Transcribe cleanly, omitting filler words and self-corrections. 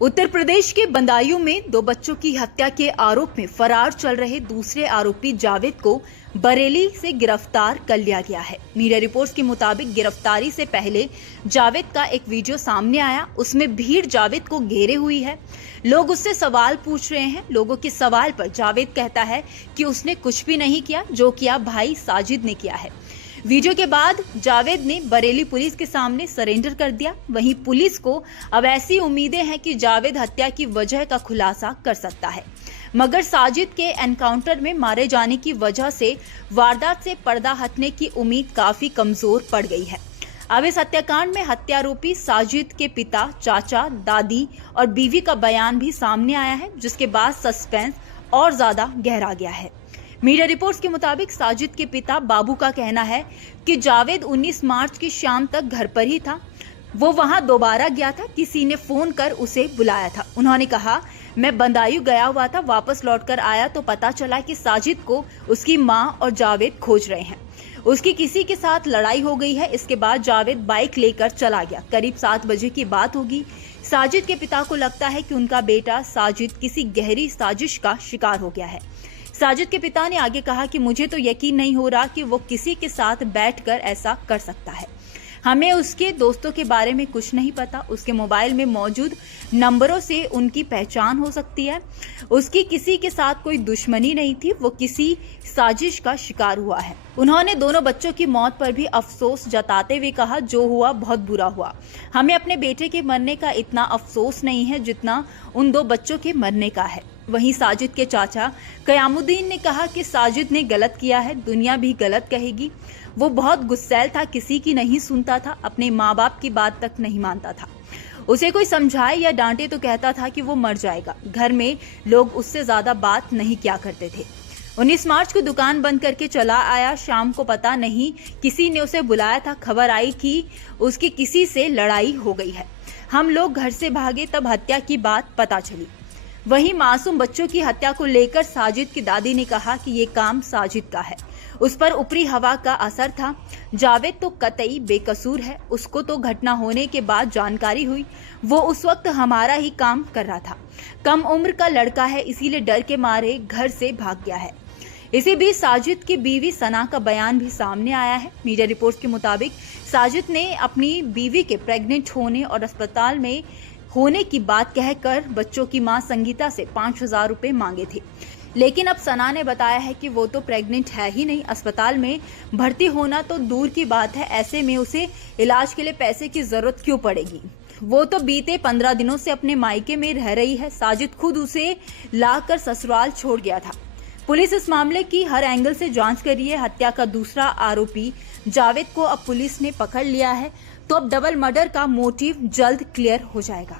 उत्तर प्रदेश के बदायूं में 2 बच्चों की हत्या के आरोप में फरार चल रहे दूसरे आरोपी जावेद को बरेली से गिरफ्तार कर लिया गया है। मीडिया रिपोर्ट्स के मुताबिक गिरफ्तारी से पहले जावेद का एक वीडियो सामने आया। उसमें भीड़ जावेद को घेरे हुई है। लोग उससे सवाल पूछ रहे हैं। लोगों के सवाल पर जावेद कहता है कि उसने कुछ भी नहीं किया, जो किया भाई साजिद ने किया है। वीडियो के बाद जावेद ने बरेली पुलिस के सामने सरेंडर कर दिया। वहीं पुलिस को अब ऐसी उम्मीदें हैं कि जावेद हत्या की वजह का खुलासा कर सकता है, मगर साजिद के एनकाउंटर में मारे जाने की वजह से वारदात से पर्दा हटने की उम्मीद काफी कमजोर पड़ गई है। अब इस हत्याकांड में हत्यारोपी साजिद के पिता, चाचा, दादी और बीवी का बयान भी सामने आया है, जिसके बाद सस्पेंस और ज्यादा गहरा गया है। मीडिया रिपोर्ट्स के मुताबिक साजिद के पिता बाबू का कहना है कि जावेद 19 मार्च की शाम तक घर पर ही था। वो वहां दोबारा गया था, किसी ने फोन कर उसे बुलाया था। उन्होंने कहा, मैं बदायूं गया हुआ था, वापस लौटकर आया तो पता चला कि साजिद को उसकी मां और जावेद खोज रहे हैं। उसकी किसी के साथ लड़ाई हो गई है। इसके बाद जावेद बाइक लेकर चला गया। करीब 7 बजे की बात होगी। साजिद के पिता को लगता है कि उनका बेटा साजिद किसी गहरी साजिश का शिकार हो गया है। साजिद के पिता ने आगे कहा कि मुझे तो यकीन नहीं हो रहा कि वो किसी के साथ बैठकर ऐसा कर सकता है। हमें उसके दोस्तों के बारे में कुछ नहीं पता। उसके मोबाइल में मौजूद नंबरों से उनकी पहचान हो सकती है। उसकी किसी के साथ कोई दुश्मनी नहीं थी। वो किसी साजिश का शिकार हुआ है। उन्होंने दोनों बच्चों की मौत पर भी अफसोस जताते हुए कहा, जो हुआ बहुत बुरा हुआ। हमें अपने बेटे के मरने का इतना अफसोस नहीं है जितना उन 2 बच्चों के मरने का है। वहीं साजिद के चाचा कयामुद्दीन ने कहा कि साजिद ने गलत किया है, दुनिया भी गलत कहेगी। वो बहुत गुस्सैल था, किसी की नहीं सुनता था, अपने माँ बाप की बात तक नहीं मानता था। उसे कोई समझाए या डांटे तो कहता था कि वो मर जाएगा। घर में लोग उससे ज्यादा बात नहीं किया करते थे। 19 मार्च को दुकान बंद करके चला आया। शाम को पता नहीं किसी ने उसे बुलाया था। खबर आई कि उसकी किसी से लड़ाई हो गई है। हम लोग घर से भागे, तब हत्या की बात पता चली। वहीं मासूम बच्चों की हत्या को लेकर साजिद की दादी ने कहा कि ये काम साजिद का है, उस पर ऊपरी हवा का असर था। जावेद तो कतई बेकसूर है। उसको तो घटना होने के बाद जानकारी हुई। वो उस वक्त हमारा ही काम कर रहा था। कम उम्र का लड़का है, इसीलिए डर के मारे घर से भाग गया है। इसी बीच साजिद की बीवी सना का बयान भी सामने आया है। मीडिया रिपोर्ट्स के मुताबिक साजिद ने अपनी बीवी के प्रेग्नेंट होने और अस्पताल में होने की बात कहकर बच्चों की मां संगीता से 5,000 रुपए मांगे थे। लेकिन अब सना ने बताया है कि वो तो प्रेग्नेंट है ही नहीं, अस्पताल में भर्ती होना तो दूर की बात है। ऐसे में उसे इलाज के लिए पैसे की जरूरत क्यों पड़ेगी? वो तो बीते 15 दिनों से अपने मायके में रह रही है। साजिद खुद उसे लाकर ससुराल छोड़ गया था। पुलिस इस मामले की हर एंगल से जांच कर रही है। हत्या का दूसरा आरोपी जावेद को अब पुलिस ने पकड़ लिया है, तो अब डबल मर्डर का मोटिव जल्द क्लियर हो जाएगा।